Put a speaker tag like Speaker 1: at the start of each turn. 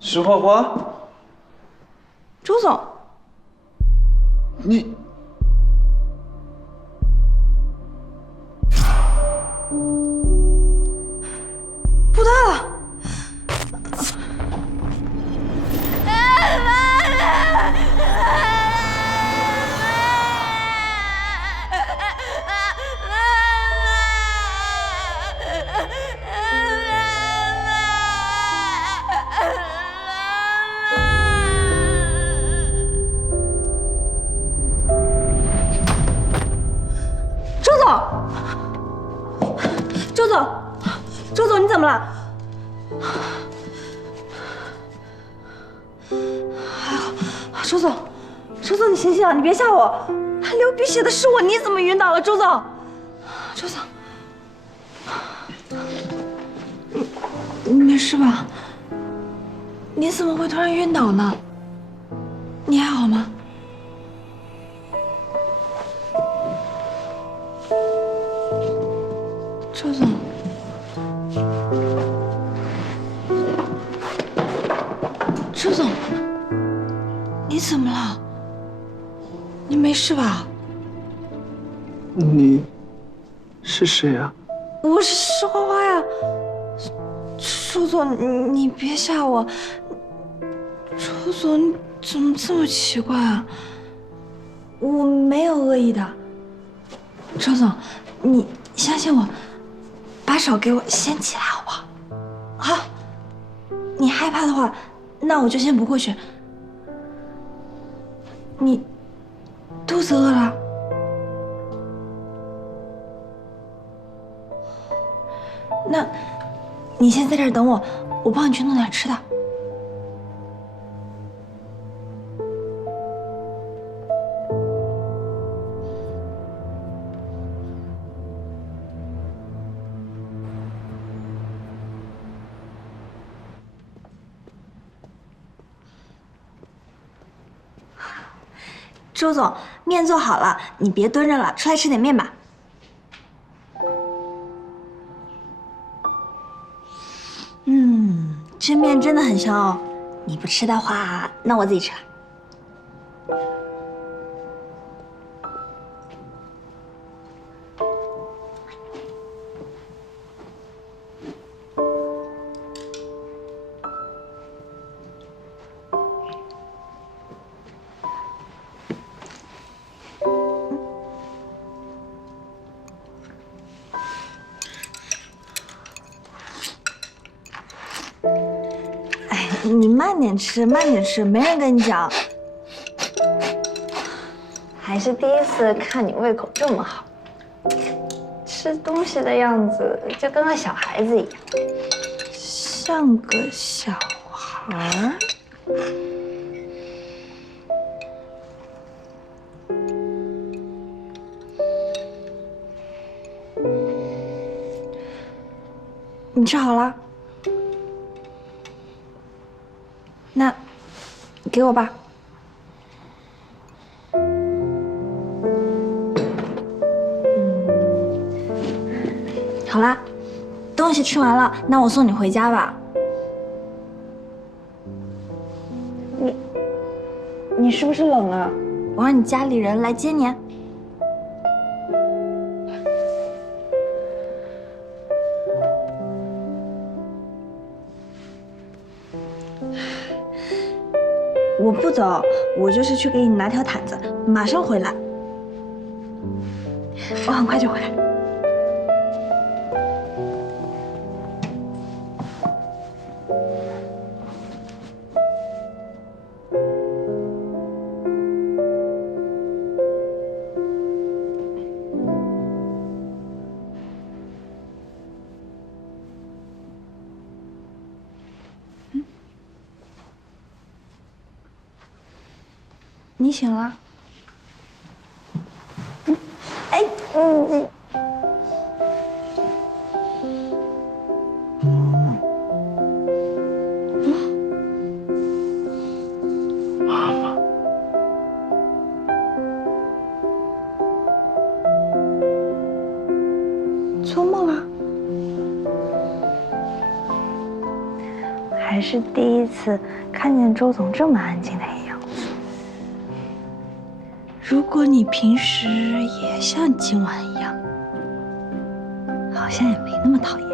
Speaker 1: 石花花，
Speaker 2: 周总，
Speaker 1: 你
Speaker 2: 了？哎呦，周总，周总，你醒醒啊！你别吓我，还流鼻血的是我，你怎么晕倒了？周总，周总，你没事吧？你怎么会突然晕倒呢？你还好吗？周总，你怎么了？你没事吧？
Speaker 1: 你是谁啊？
Speaker 2: 我是石花花呀。周总，你你别吓我。周总，你怎么这么奇怪啊？我没有恶意的。周总，你相信我，把手给我掀起来好不好？好。你害怕的话，那我就先不过去。你肚子饿了？那，你先在这儿等我，我帮你去弄点吃的。周总，面做好了，你别蹲着了，出来吃点面吧。嗯，这面真的很香哦。你不吃的话，那我自己吃了。哎，你慢点吃，慢点吃，没人跟你讲。
Speaker 3: 还是第一次看你胃口这么好，吃东西的样子就跟个小孩子一样。
Speaker 2: 像个小孩儿。你吃好了？给我吧。好啦，东西吃完了，那我送你回家吧。你，你是不是冷啊？我让你家里人来接你。我不走，我就是去给你拿条毯子，马上回来。我很快就回来。你醒了？嗯，哎，嗯嗯。
Speaker 1: 妈妈，
Speaker 2: 做梦了？
Speaker 3: 还
Speaker 2: 是第一次看见周总这么安静的样子。
Speaker 4: 如果你平时也像今晚一样，
Speaker 2: 好像也没那么讨厌。